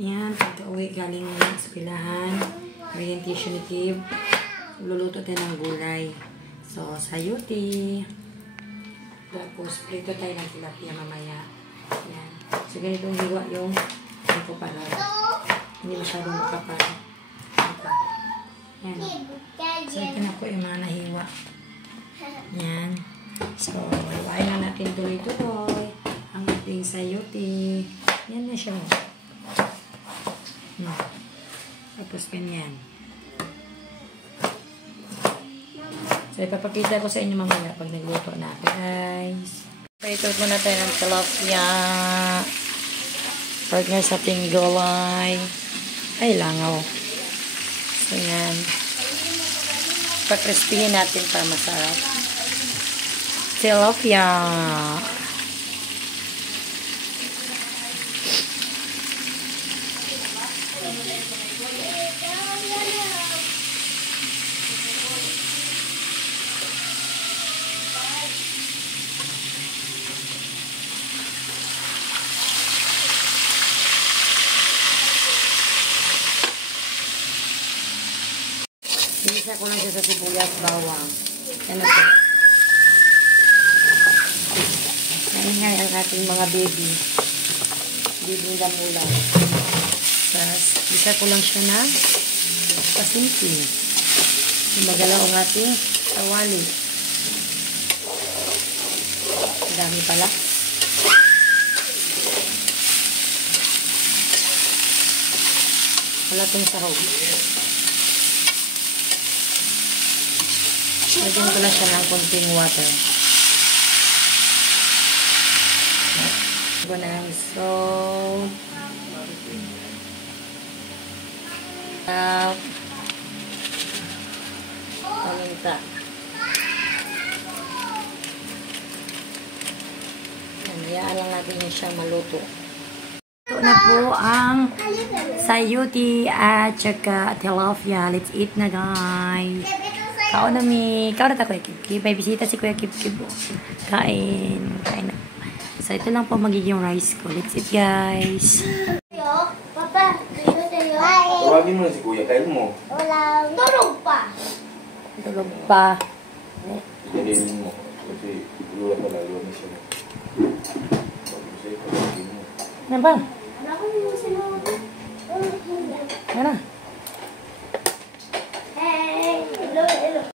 Yan, pagka-uwi galing ng eskwelahan, orientation ni Kib. Luluto tayo ng gulay. So, sayuti. Tapos, prito tayo ng tilapia mamaya. Yan. So, ganitong hiwa yung ko para hindi masyadong makapal. Ito. Yan. So, ito na po yung mga nahiwa. Yan. So, hiwain na natin tuloy-tuloy ang ating sayuti. Yan na siya. Tapos ganyan. So, ipapakita ko sa inyo mamaya pag nagluto na. Guys. Prito muna tayo ng tilapia. Partner sa ating gulay. Ay, langaw. So, yan. Pa-crispyhin natin para masarap. Tilapia. Isa ko lang siya sa sibuyas bawang. Ano po? Naingay ang ating mga baby. Baby damula. Tapos, isa ko lang siya na pasinti. Magalaw ang ating tawali. Dami pala. Wala itong sahog. Lagyan ko lang siya ng konting water. Lagyan ng salt. Paminta. Hayaan lang natin siya maluto. Ito na po ang sayuti at saka tilapia. Let's eat na, guys. Kaon na mi. Kaon na ta Kuya Kib-Kib. May bisita si Kuya Kib-Kib. Kain. Kain na. So, ito lang po magiging rice ko. Let's eat, guys. Papa, dito tayo. Tawagin mo na si Kuya. Kain mo. Wala. Tulog pa. Tulog pa. Jalinin mo. Kasi lula pala. Lula na siya. Tawagin mo sa'yo. Tawagin mo. Ano ba?